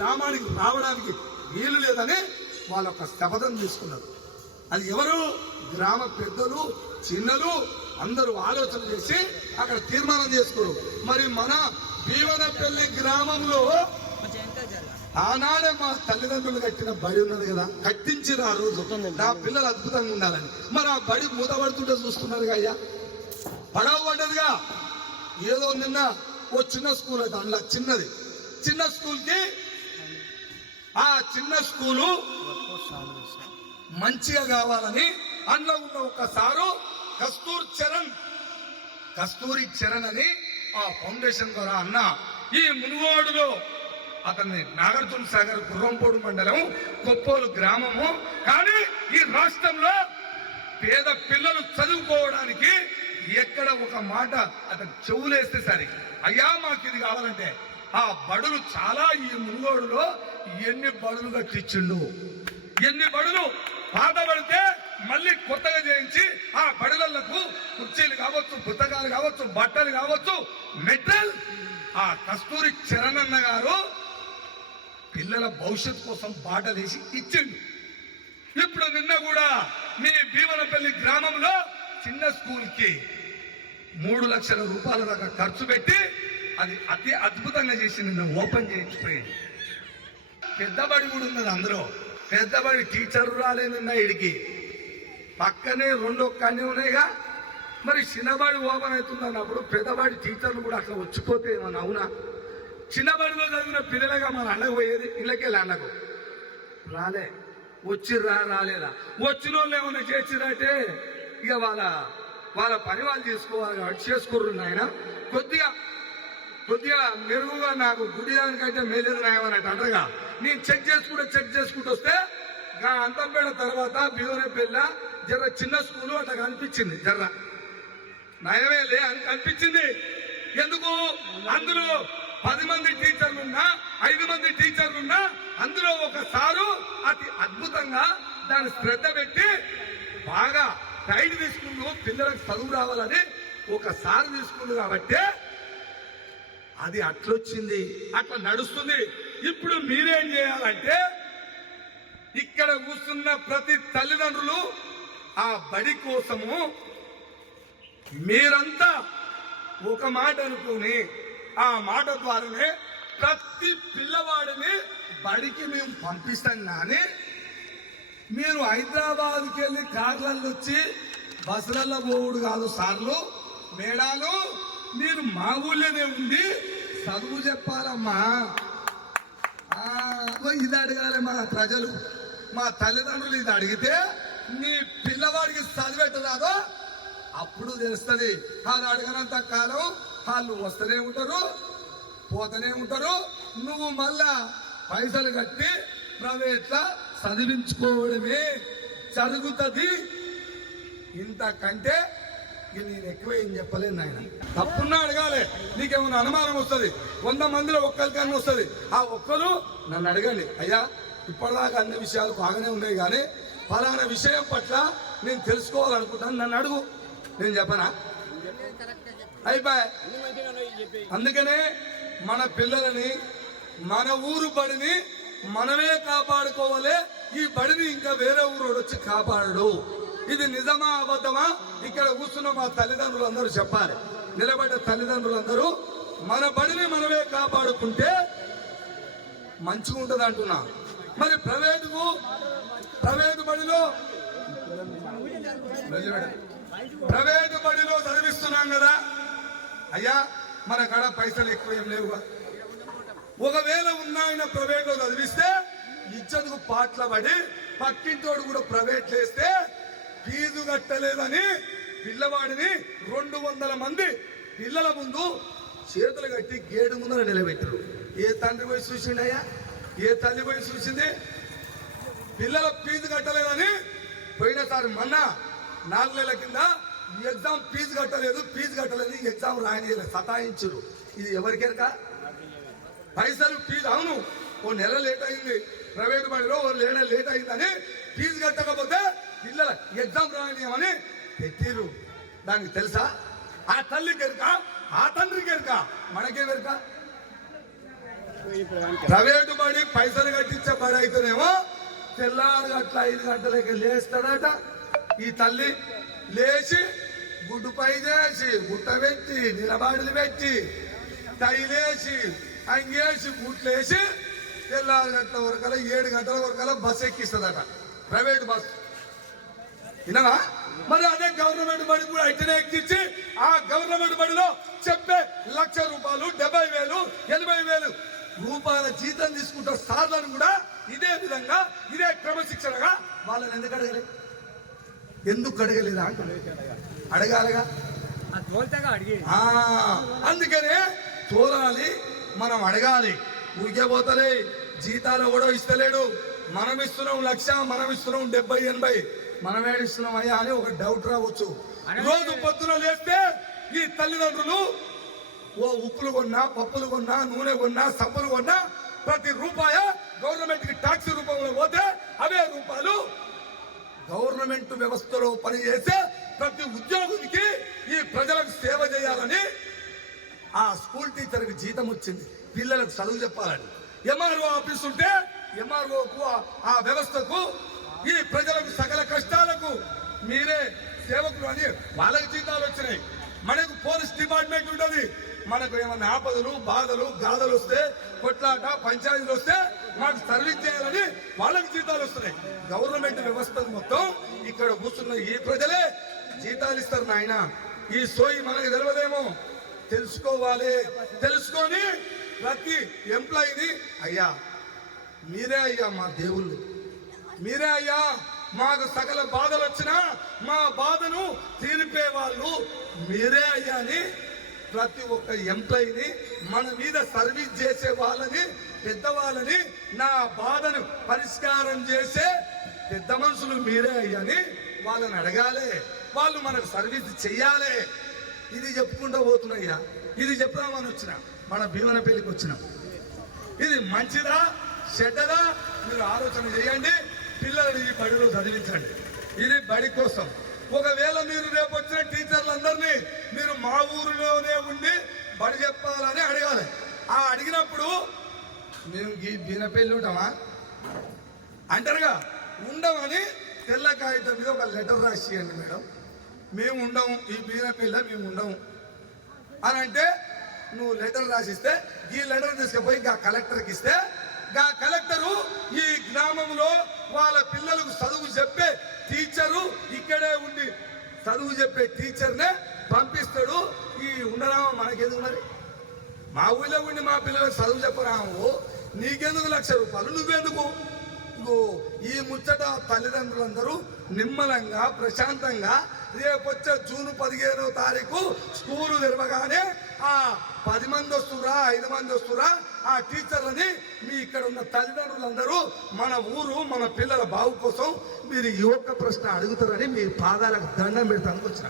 గ్రామానికి రావడానికి వీలు లేదని వాళ్ళ ఒక శపథం తీసుకున్నారు. అది ఎవరు? గ్రామ పెద్దలు, చిన్నలు అందరూ ఆలోచన చేసి అక్కడ తీర్మానం చేసుకోరు. మరి మన భీమనపల్లి గ్రామంలో ఆనాడే మా తల్లిదండ్రులు కట్టిన బడి ఉన్నది కదా, కట్టించిన ఆ రోజు నా పిల్లలు అద్భుతంగా ఉండాలని. మరి ఆ బడి మూతపడుతుంటే చూస్తున్నారుగా అయ్యా, పడవ పడ్డదిగా. ఏదో నిన్న ఓ చిన్న స్కూల్ అయితే అందులో చిన్న స్కూల్కి ఆ చిన్న స్కూలు మంచిగా కావాలని అందులో ఉన్న ఒక సారు కస్తూరి చరణ్ అని ఆ ఫౌండేషన్ ద్వారా అన్న ఈ మునుగోడులో అతన్ని నాగార్జున సాగర్ గుర్రంపోడు మండలం కొప్పోలు గ్రామము. కానీ ఈ రాష్ట్రంలో పేద పిల్లలు చదువుకోవడానికి ఎక్కడ ఒక మాట అతను చెవులేస్తే సరే, అయ్యా మాకు ఇది కావాలంటే ఆ బడులు చాలా ఈ మునుగోడులో ఎన్ని బడులు కట్టించిండు, ఎన్ని బడులు పాత పడితే మళ్ళీ కొత్తగా చేయించి ఆ బడులకు కుర్చీలు కావచ్చు, పుస్తకాలు కావచ్చు, బట్టలు కావచ్చు, మెటల్ ఆ కస్తూరి చరణ్ అన్న గారు పిల్లల భవిష్యత్తు కోసం బాట వేసి ఇచ్చిండు. ఇప్పుడు నిన్న కూడా మీ భీమనపల్లి గ్రామంలో చిన్న స్కూల్ కి 3 లక్షల రూపాయల దాకా ఖర్చు పెట్టి అది అతి అద్భుతంగా చేసి నిన్న ఓపెన్ చేయించిపోయింది. పెద్దబడి కూడా ఉన్నది. అందులో పెద్దబడి టీచర్లు రాలేనున్నా ఇడికి పక్కనే 2 కన్నీ ఉన్నాయిగా. మరి చిన్నబడి ఓపెన్ అవుతుంది అన్నప్పుడు పెద్దబడి టీచర్లు కూడా అట్లా వచ్చిపోతే ఏమన్నా అవునా? చిన్నబడిలో చదివిన పిల్లలుగా మన అన్నకు పోయేది, ఇళ్ళకెళ్ళి అన్నకు రాలే, రాలేదా? వచ్చిన వాళ్ళు ఏమన్నా చేసిరంటే ఇక వాళ్ళ పని వాళ్ళు చేసుకోవాలి కాబట్టి చేసుకోరు. నాయన కొద్దిగా మెరుగుగా నాకు గుడి దానికంటే మేలేదు నాయమన్నట్టు అంటారుగా. నేను చెక్ చేసుకుంటూ వస్తే అంతంపేట తర్వాత భీమనపల్లి జర చిన్న స్కూలు అట్లా కనిపించింది. జర్ర నయమేలే అని కనిపించింది. ఎందుకు? అందులో 10 మంది టీచర్లున్నా 5 మంది టీచర్లున్నా అందులో ఒక సారు అతి అద్భుతంగా దాన్ని శ్రద్ధ పెట్టి బాగా టైట్ తీసుకుంటూ పిల్లలకు చదువు రావాలని ఒక సారు తీసుకుంది కాబట్టి అది అట్లొచ్చింది, అట్లా నడుస్తుంది. ఇప్పుడు మీరేం చేయాలంటే ఇక్కడ కూర్చున్న ప్రతి తల్లిదండ్రులు ఆ బడి కోసము మీరంతా ఒక మాట అనుకుని ఆ మాట ద్వారానే ప్రతి పిల్లవాడిని బడికి మేము పంపిస్తాం. కానీ మీరు హైదరాబాద్కి వెళ్ళి కార్లలో వచ్చి బస్సులలో పోవుడు కాదు సార్లు, మేడాలు. మీరు మా ఊళ్ళోనే ఉండి చదువు చెప్పాలమ్మా. ఇది అడగాలి మా ప్రజలు, మా తల్లిదండ్రులు ఇది అడిగితే నీ పిల్లవాడికి చదివెట్టరాదో అప్పుడు తెలుస్తుంది. వాళ్ళు అడగనంత కాలం వాళ్ళు వస్తూనే ఉంటారు, పోతూనే ఉంటారు. నువ్వు మళ్ళా పైసలు కట్టి ప్రైవేట్లా చదివించుకోవడమే జరుగుతుంది. ఇంతకంటే నేను ఎక్కువ ఏం చెప్పలేను నాయన. తప్పున్నా అడగాలి. నీకేమైనా అనుమానం వస్తుంది, 100 మందిలో ఒక్కరికన్నా వస్తుంది. ఆ ఒక్కరు నన్ను అడగండి, అయ్యా ఇప్పటిదాకా అన్ని విషయాలు బాగానే ఉన్నాయి కానీ ఫలానా విషయం పట్ల నేను తెలుసుకోవాలనుకుంటాను, నన్ను అడుగు, నేను చెప్పనా? అయిపోయి. అందుకనే మన పిల్లలని, మన ఊరు బడిని మనమే కాపాడుకోవాలి. ఈ బడిని ఇంకా వేరే ఊరు వచ్చి కాపాడడు. ఇది నిజమా అబద్ధమా? ఇక్కడ కూర్చున్న మా తల్లిదండ్రులందరూ చెప్పాలి. నిలబడ్డ తల్లిదండ్రులందరూ మన బడిని మనమే కాపాడుకుంటే మంచిగా ఉంటుంది అంటున్నా. మరి ప్రైవేటు బడిలో చదివిస్తున్నాం కదా అయ్యా, మన కాడ పైసలు ఎక్కువ ఏం లేవుగా. ఒకవేళ ఉన్నాయన ప్రైవేట్లో చదివిస్తే ఇజ్జతుకు పాటల పడి పక్కింటోడు కూడా ప్రైవేట్ వేస్తే ఫీజు కట్టలేదని పిల్లవాడిని 200 మంది పిల్లల ముందు చేతులు కట్టి గేటు ముందర నిలబెట్టారు. ఏ తండ్రి పోయి చూసిండయ్యా? ఏ తల్లి పోయి చూసింది? పిల్లల ఫీజు కట్టలేదని పోయినసారి మొన్న 4 నెలల కింద ఎగ్జామ్ ఫీజు కట్టలేదు, ఎగ్జామ్ రాయలేదు, సతాయించరు. ఇది ఎవరికెరక? పైసలు ఫీజు అవును, ఓ నెల లేట్ అయింది ప్రైవేట్ బడిలో, ఓ లేట్ అయిందని ఫీజు కట్టకపోతే పిల్లల ఎగ్జామ్ రాయనియమని పెట్టిరు. దానికి తెలుసా? ఆ తల్లికి ఎరుక, ఆ తండ్రికి ఎరుక, మనకే వెరుక. ప్రైవేటు బడి పైసలు కట్టించే బడి అయితేనేమో తెల్లారు గట్ల 5 గంటలకి లేస్తాడట ఈ తల్లి. లేచి గుడ్డు పై చేసి గుట్ట పెట్టి నిలబాడులు పెట్టి టైలేసి అంగేసి గుట్లేసి తెల్లారు గంటల వరకల 7 గంటల వరకల బస్సు ఎక్కిస్తుందట ప్రైవేట్ బస్సు. వినవా? మరి అదే గవర్నమెంట్ బడి కూడా ఇట్టనే ఎక్కించి ఆ గవర్నమెంట్ బడిలో చెప్పే 1,00,000 రూపాయలు 70,000 80,000 రూపాయల జీతం తీసుకుంటారు సార్లను కూడా ఇదే విధంగా ఇదే క్రమశిక్షణగా వాళ్ళని ఎందుకు అడగలేదా అడగాలిగా. అందుకనే తోలాలి, మనం అడగాలి. ఊరికే పోతలే జీతాలు కూడా ఇస్తలేడు. మనం ఇస్తున్నాం 1,00,000, మనం ఇస్తున్నాం 70-80, మనం ఏడిస్తున్నాం అయ్యా అని ఒక డౌట్ రావచ్చు. రోజు పొద్దున లేస్తే ఈ తల్లిదండ్రులు ఓ ఉప్పులు కొన్నా, పప్పులు కొన్నా, నూనె కొన్నా, సబ్బులు కొన్నా ప్రతి రూపాయ గవర్నమెంట్ కి ట్యాక్స్ రూపంలో పోతే అవే రూపాయలు గవర్నమెంట్ వ్యవస్థలో పనిచేసే ప్రతి ఉద్యోగునికి ఈ ప్రజలకు సేవ చేయాలని ఆ స్కూల్ టీచర్ కి జీతం వచ్చింది, పిల్లలకు చదువు చెప్పాలని. ఎంఆర్ఓ ఆఫీస్ ఉంటే ఎంఆర్ఓకు ఆ వ్యవస్థకు ఈ ప్రజలకు సకల కష్టాలకు మీరే సేవకులు అని వాళ్ళకి జీతాలు వచ్చినాయి. మనకు పోలీస్ డిపార్ట్మెంట్ ఉంటుంది, మనకు ఏమైనా ఆపదలు బాధలు గాథలు వస్తే కొట్లాట పంచాయతీలు వస్తే మాకు సర్వీస్ చేయాలని వాళ్ళకి జీతాలు వస్తున్నాయి. గవర్నమెంట్ వ్యవస్థ మొత్తం ఇక్కడ కూర్చున్న ఈ ప్రజలే జీతాలు ఇస్తారు నాయన. ఈ సోయి మనకు తెలియదేమో, తెలుసుకోవాలి. తెలుసుకొని ప్రతి ఎంప్లాయీని అయ్యా మీరే అయ్యా మా దేవుళ్ళు, మీరే అయ్యా మాకు సకల బాధలు వచ్చినా మా బాధను తీర్పే వాళ్ళు మీరే అయ్యా అని ప్రతి ఒక్క ఎంప్లాయీని మన మీద సర్వీస్ చేసే వాళ్ళని పెద్దవాళ్ళని నా బాధను పరిష్కారం చేసే పెద్ద మనుషులు మీరే అయ్యని వాళ్ళని అడగాలి. వాళ్ళు మనకు సర్వీస్ చెయ్యాలి. ఇది చెప్పుకుంటూ పోతున్నాయ్యా. ఇది చెప్తామని వచ్చిన మన భీమనపల్లికి వచ్చినాం. ఇది మంచిదా చెడ్డదా మీరు ఆలోచన చేయండి. పిల్లలని ఈ బడిలో చదివించండి. ఇది బడి కోసం. ఒకవేళ మీరు రేపు వచ్చిన టీచర్లందరినీ మీరు మా ఊరిలోనే ఉండి బడి చెప్పాలని అడగాలి. ఆ అడిగినప్పుడు మేము ఈ బీనపల్లి ఉంటామా అంటారుగా, ఉండమని తెల్ల కాగితం మీద ఒక లెటర్ రాసియండి మేడం, మేము ఉండము ఈ బీనపల్లి మేము ఉండము అని అంటే నువ్వు లెటర్ రాసిస్తే ఈ లెటర్ తీసుకుపోయి గా కలెక్టర్కి ఇస్తే గా కలెక్టరు ఈ గ్రామంలో వాళ్ళ పిల్లలకు చదువు చెప్పే టీచరు ఇక్కడే ఉండి చదువు చెప్పే టీచర్నే పంపిస్తాడు. ఈ ఉండరామా మనకెందుకు? మరి మా ఊళ్ళో ఉండి మా పిల్లలకు చదువు చెప్పరాము, నీకెందుకు 1,00,000 రూపాయలు నువ్వెందుకు? ఈ ముచ్చట తల్లిదండ్రులందరూ నిమ్మలంగా ప్రశాంతంగా రేపొచ్చే జూన్ 15వ తారీఖు స్కూలు తెరవగానే ఆ 10 మంది వస్తురా 5 మంది వస్తురా ఆ టీచర్లని మీ ఇక్కడ ఉన్న తల్లిదండ్రులందరూ మన ఊరు మన పిల్లల బాగు కోసం మీరు ఈ ఒక్క ప్రశ్న అడుగుతారని మీ పాదాలకు దండం పెడతానికి వచ్చిన